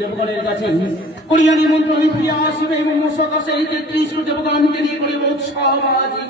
দেবগণের কাছে করিয়া নিমন্ত্রণ ফিরে আসবে এবং সকাশে ৩৩ দেবগণকে নিয়ে করিব সমাজি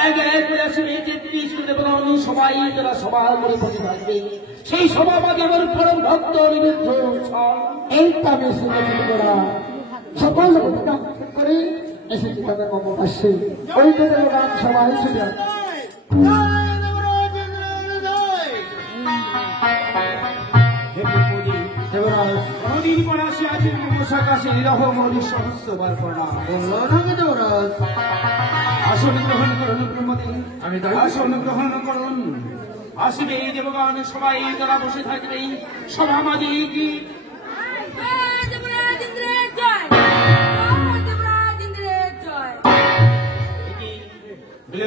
এক এক করে আসবে ৩৩ দেবগণ সবাই তারা সভা করে বসে থাকবে। সেই সভাবাদী আমার পরম ভক্ত নিরুদ্ধ এই কামে সুন্দরা সকল করে এসেছি তাদের মমতাসে ওই দেবগণ সবাই ছুটে কদিন পর আসি আছে সকাশে নিরহ মৌলি সহস্রবার প্রণাম দেবরাজ আসন গ্রহণ করুন ব্রহ্মদেব আমি আসন গ্রহণ করুন আসবে এই দেবগণ সবাই তারা বসে থাকবে সভা মাঝে কি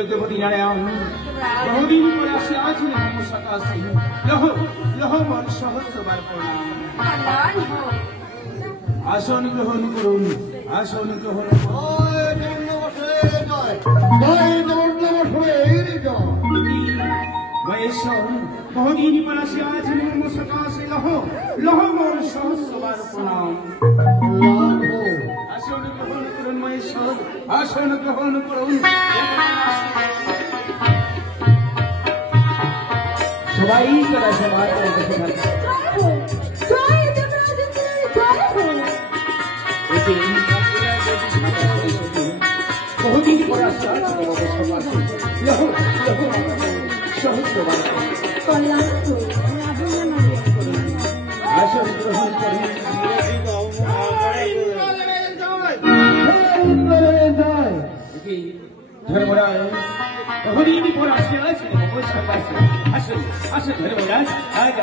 দেবতী নারায়ণ বহুদিন পরে আসি আছে সকাশে লহ লহ মন সহস্রবার প্রণাম আসন গ্রহণ করুন আসন গ্রহণ মহেশ্বর বহুদিন পর আসি আছে সকাশে লহ লহ মন সহস্রবার প্রণাম আসন গ্রহণ করুন মহেশ্বর আসন গ্রহণ করুন সবাই তারা সবাই বহুদিন পর আসছে সহস্রবার আসন গ্রহণ করুন ধর্মরাজ বহুদিন পর আসছে আসুন আসুন ধর্মরাজ আজ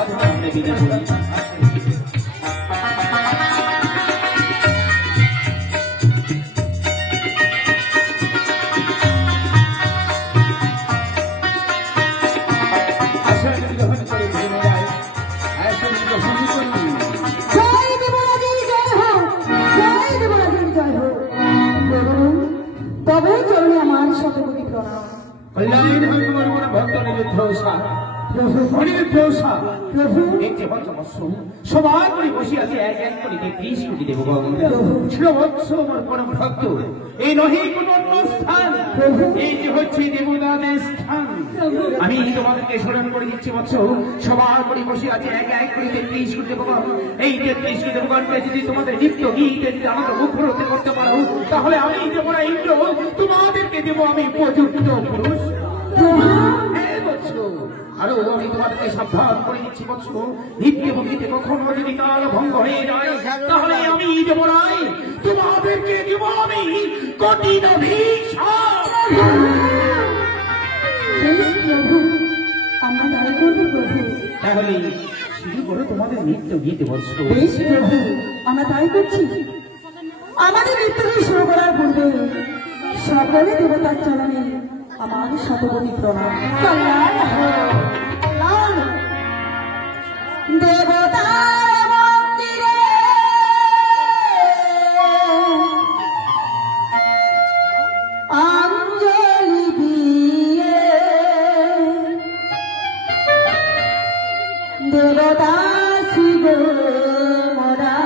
আমরা বিদায় করি সবাই করে বসে আছে এক এক করে ৩০ কোটি দেবগণ পরম ভক্ত এই নহে কোন অন্য স্থান এই যে হচ্ছে দেবদানের স্থান আমি তোমাদেরকে স্মরণ করে দিচ্ছি বৎস সবার করে বসে আছে এক এক করে ৩০ কোটি দেবগণ এই ৩০ কোটি দেবগণকে যদি তোমাদের নিত্য গীত যদি আমাকে মুখরোধ করতে পারো তাহলে আমি দেবো না ইন্দ্র তোমাদেরকে দেবো আমি উপযুক্ত পুরুষ। আরো আমি তোমাদেরকে সাবধান করে দিচ্ছি বৎস নিত্য ভঙ্গিতে কখনো যদি কাল ভঙ্গ হয়ে যায় তাহলে আমি দেব নাই তোমাদেরকে দেব আমি কঠিন অভিশাপ। তাহলে শুরু করো তোমাদের নিত্য গীত বৎস। আমরা তাই করছি। আমাদের নৃত্য শুরু করার পূর্বে সকলে দেবতার চরণে আমার শতকোটি প্রণাম। দেবতার মন্দিরে অঞ্জলি দিয়ে দেবতা শিব মোরা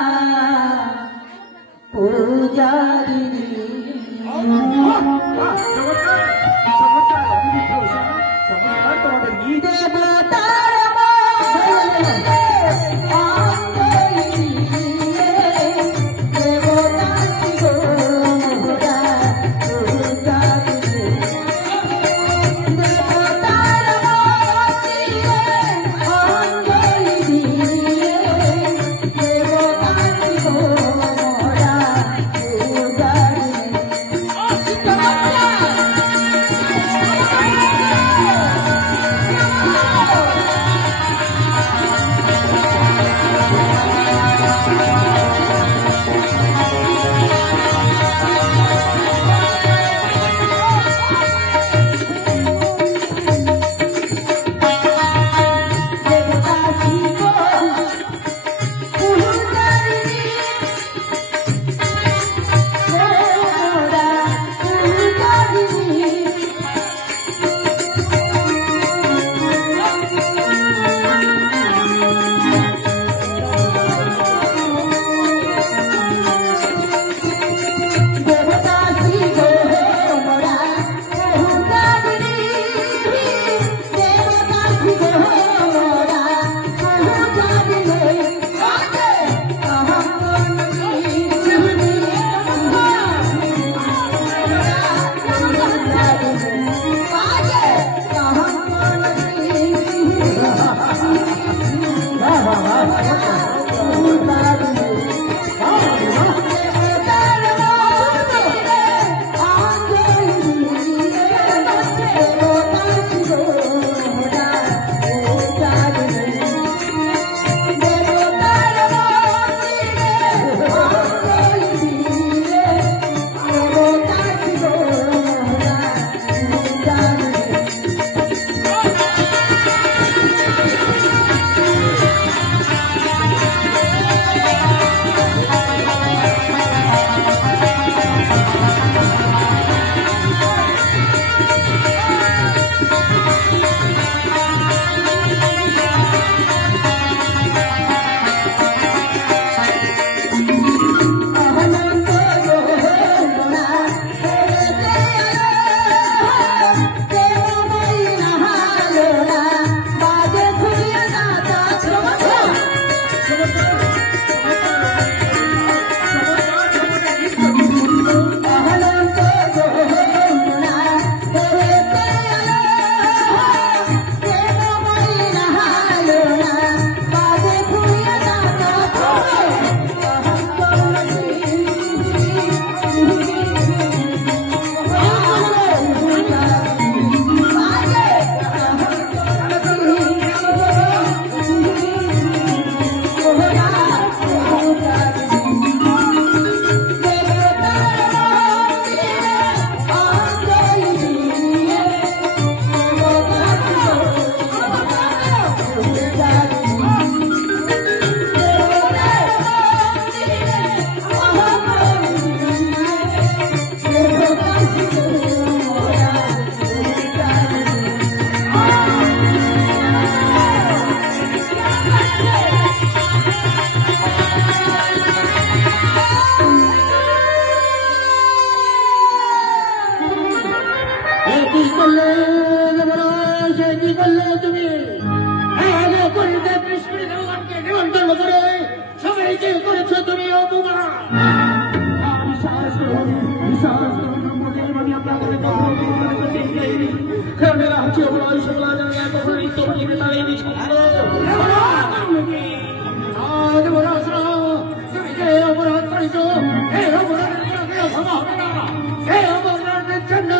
পূজারি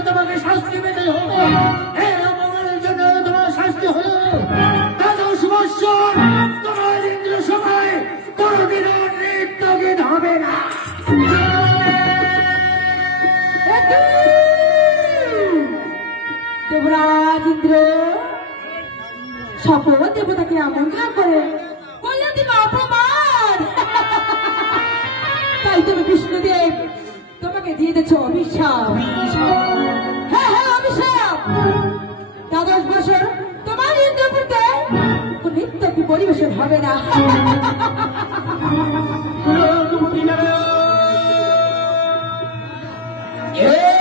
তোমাকে শাস্তি পেতে হবে। এই অপমানের জন্য তোমার শাস্তি হলো দ্বাদশ বৎসর তোমার ইন্দ্র সভায় কোনদিনও নৃত্য গীত হবে না। দেবরাজ ইন্দ্র সকল দেবতাকে আমন্ত্রণ করে বললে তুমি অপমান। তাই তুমি বিষ্ণুদেব তোমাকে দিয়ে দিচ্ছ অভিশাপ। হ্যাঁ হ্যাঁ অভিশাপ। দ্বাদশ বছর তোমার ইন্দ্রপুরতে নৃত্য কি পরিবেশন হবে না।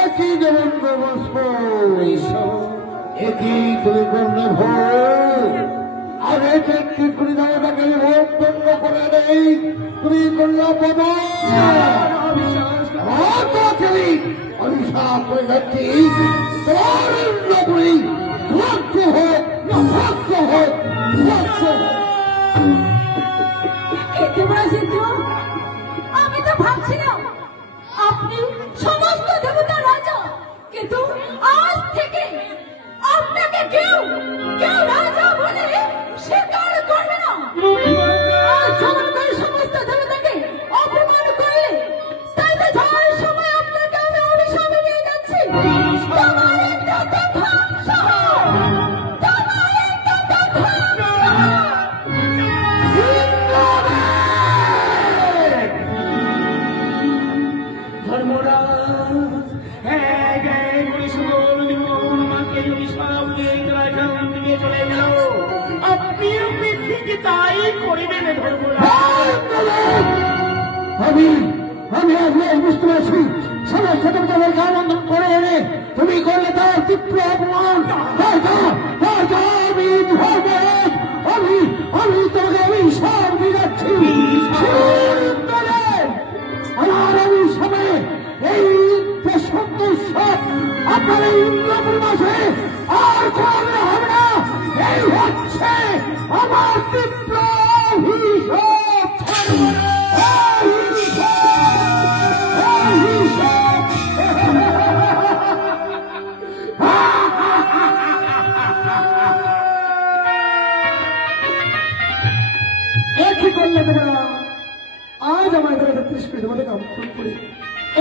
একই দেবেন্দ্র বস্প একই তুমি কর্ণ ভোগ আর একটি তুমি দেবতাকে ভোগ পূর্ণ করে নেই তুমি করল অভিশাপ হয়ে যাচ্ছি তোমার ইন্দ্রপুরী ধ্বংস হোক ধ্বংস হোক ধ্বংস হোক। দেবরাজ ইন্দ্র আমি তো ভাবছিলাম আপনি সমস্ত দেবতা রাজা, কিন্তু আজ থেকে আপনাকে কেউ কেউ রাজা বলে স্বীকার করবে না। আজ যখন করে সমস্ত দেবতাকে অপমান করলে তাই তো যাওয়ার সময় আপনাকে আমি অভিশাপ দিয়ে যাচ্ছি। তোমার ইন্দ্র ধ্বংস হোক, তোমার ইন্দ্র ধ্বংস হোক। ধর্মরাজ এক এক করে সকল দেবগণমাকে অভিশাপ দিয়ে ইন্দ্রাচরণ থেকে চলে গেল। আপনিও পৃথিবীকে তাই করিবেন ধর্মরাজ। আমি আমি আজ বুঝতে পারছি সমস্ত দেবতাদেরকে আমন্ত্রণ করে এনে তুমি করলে তার তীব্র অপমান। আমি ধর্মরাজ আমি আমি তোমাকে অভিশাপ দিয়ে যাচ্ছি। আমার অভিশাপে এই সন্তোষক আপনার এই ইন্দ্রপুর মাসে আর কোন হবে না। এই হচ্ছে আমার তীব্র অভিশাপ। করলে তোমরা? আজ আমার ঘরে 33 কোটি তোমাদের আমন্ত্রণ করে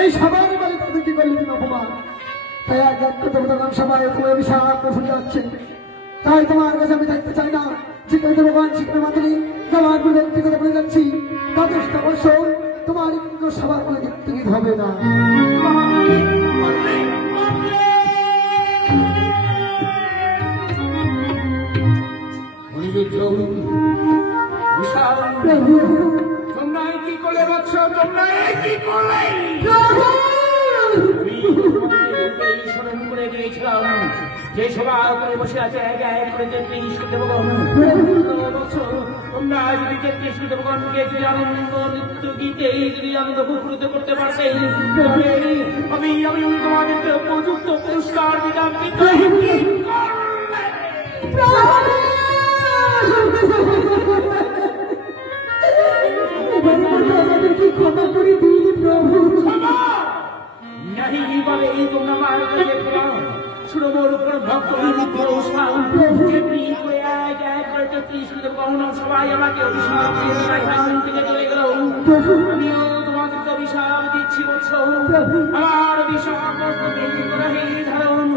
এই সবার বলে তাদের কি করলে তুমি অপমান? তাই এক এক করে তোমাদের নাম সবাই তোমার অভিশাপ প্রফুল যাচ্ছে। তাই তোমার কাছে আমি থাকতে চাই না। যেখানে ভগবান সেখানে মাতলি তোমার ব্যক্তিগত বলে যাচ্ছি 22টা বছর তোমার ইন্দ্র সবার বলে দেখতে হবে না। তোমরা কি করলে বৎস? তোমরা কি করলে? স্মরণ করে দিয়েছিলাম যে সভা করে বসে আছে এক এক করে 33 দেবগণ। তোমরা যদি 33 দেবগণকে যদি আনন্দ নৃত্য গীতে যদি আনন্দ উপকৃত করতে পারতে আমি তোমাদেরকে উপযুক্ত পুরস্কার দিতাম। কিন্তু কি করলে? ক্ষমা করে দিন প্রভু। नहीं बले তোমরা মার কাছে ক্ষমা সুরবর উপর ভক্ত যেমনি করে এক এক করে 33 দেবগণ সবাই আমাকে অভিশাপ দিয়ে এখান থেকে চলে গেল। আমিও তোমাদের অভিশাপ দিচ্ছি বৎস। আমার অভিশাপ ধারণ